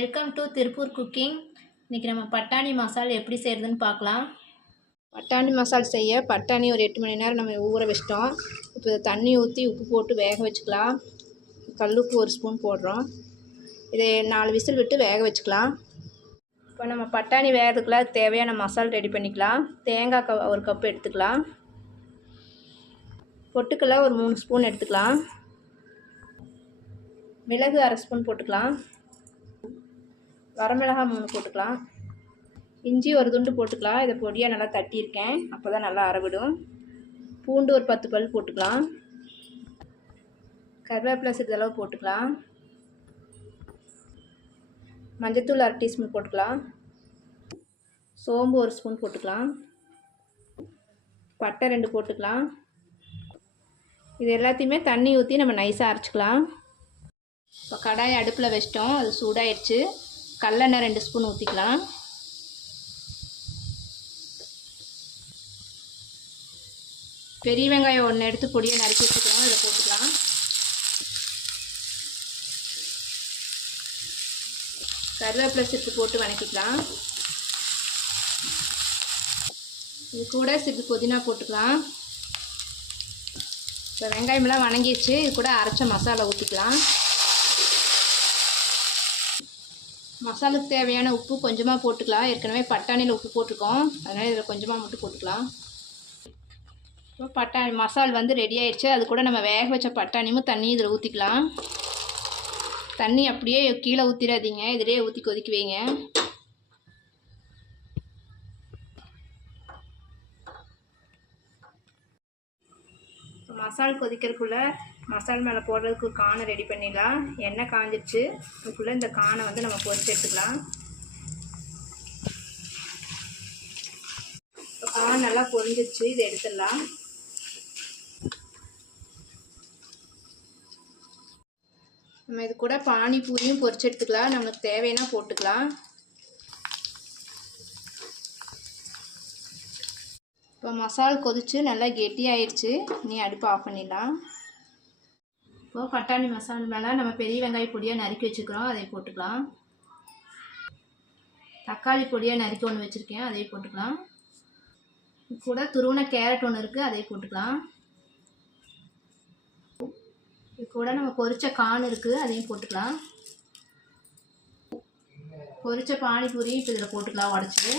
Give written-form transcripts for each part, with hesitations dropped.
Welcome to Tiruppur cooking. இன்றைக்கி நம்ம பட்டாணி மசால் எப்படி செய்கிறதுன்னு பார்க்கலாம். பட்டாணி மசால் செய்ய பட்டாணி ஒரு 8 மணி நேரம் நம்ம ஊற வச்சிட்டோம். இப்போ தண்ணி ஊற்றி உப்பு போட்டு வேக வச்சுக்கலாம். கல்லுப்பு 1 ஸ்பூன் போடுறோம். இதை 4 விசில் விட்டு வேக வச்சுக்கலாம். இப்போ நம்ம பட்டாணி வேகிறதுக்குள்ள தேவையான மசால் ரெடி பண்ணிக்கலாம். தேங்காய் 1 கப் எடுத்துக்கலாம். பொட்டுக்கடலை ஒரு 3 ஸ்பூன் எடுத்துக்கலாம். மிளகு 1/2 ஸ்பூன் போட்டுக்கலாம். வரமிளகாய் 3 போட்டுக்கலாம். இஞ்சி ஒரு துண்டு போட்டுக்கலாம். இதை பொடியாக நல்லா தட்டியிருக்கேன், அப்போ தான் நல்லா அரைவிடும். பூண்டு ஒரு 10 பல் போட்டுக்கலாம். கருவேப்பிலை சிறிதளவு போட்டுக்கலாம். மஞ்சத்தூள் 1/2 டீஸ்பூன் போட்டுக்கலாம். சோம்பு 1 ஸ்பூன் போட்டுக்கலாம். பட்டை 2 போட்டுக்கலாம். இது எல்லாத்தையுமே தண்ணி ஊற்றி நம்ம நைஸாக அரைச்சிக்கலாம். இப்போ கடாயை அடுப்பில் வச்சிட்டோம், அது சூடாயிடுச்சு. கல்லெண்ணெய் 2 ஸ்பூன் ஊற்றிக்கலாம். பெரிய வெங்காயம் 1 எடுத்து பொடியை நறுக்கி வச்சுக்கலாம். இதை போட்டுக்கலாம். கருவேப்பிலை சிறிது போட்டு வதக்கிக்கலாம். இது கூட சிறிது புதினா போட்டுக்கலாம். இப்போ வெங்காயமெல்லாம் வதங்கிடுச்சு. இது கூட அரைச்ச மசாலா ஊற்றிக்கலாம். மசாலுக்கு தேவையான உப்பு கொஞ்சமாக போட்டுக்கலாம். ஏற்கனவே பட்டாணியில் உப்பு போட்டிருக்கோம், அதனால் இதில் கொஞ்சமாக மட்டும் போட்டுக்கலாம். இப்போ பட்டாணி மசால் வந்து ரெடி ஆயிடுச்சு. அது கூட நம்ம வேக வச்ச பட்டாணியும் தண்ணி இதில் ஊற்றிக்கலாம். தண்ணி அப்படியே கீழே ஊற்றிடாதீங்க, இதிலே ஊற்றி கொதிக்க வைங்க. மசால் கொதிக்கிறதுக்குள்ளே மசால் மேலே போடுறதுக்கு ஒரு காணை ரெடி பண்ணிடலாம். எண்ணெய் காஞ்சிடுச்சு. அதுக்குள்ளே இந்த காணை வந்து நம்ம பொரிச்சு எடுத்துக்கலாம். இப்போ காணை நல்லா பொரிஞ்சிடுச்சு, இதை எடுத்துடலாம். நம்ம இது கூட பானிபூரியும் பொரிச்சு எடுத்துக்கலாம். நம்மளுக்கு தேவைன்னா போட்டுக்கலாம். இப்போ மசால் கொதிச்சு நல்லா கெட்டியாயிடுச்சு. நீ அடுப்பு ஆஃப் பண்ணிடலாம். இப்போ பட்டாணி மசால் மேலே நம்ம பெரிய வெங்காய பொடியாக நறுக்கி வச்சுக்கிறோம், அதை போட்டுக்கலாம். தக்காளி பொடியாக நறுக்கி 1 வச்சுருக்கேன், அதை போட்டுக்கலாம். கூட துருவின கேரட் 1 இருக்குது, அதை போட்டுக்கலாம். இது கூட நம்ம பொரிச்ச கான் இருக்குது, அதையும் போட்டுக்கலாம். பொரிச்ச பானிபூரியும் இப்போ இதில் போட்டுக்கலாம் உடச்சி.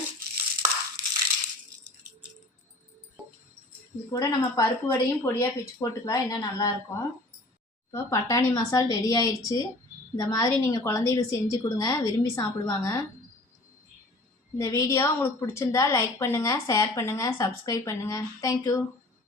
இது கூட நம்ம பருப்பு வடையும் பொடியாக பிச்சு போட்டுக்கலாம், இன்னும் நல்லாயிருக்கும். இப்போ பட்டாணி மசால் ரெடி ஆயிடுச்சு. இந்த மாதிரி நீங்கள் குழந்தைகளுக்கு செஞ்சு கொடுங்க, விரும்பி சாப்பிடுவாங்க. இந்த வீடியோ உங்களுக்கு பிடிச்சிருந்தா லைக் பண்ணுங்கள், ஷேர் பண்ணுங்கள், சப்ஸ்கிரைப் பண்ணுங்கள். தேங்க்யூ.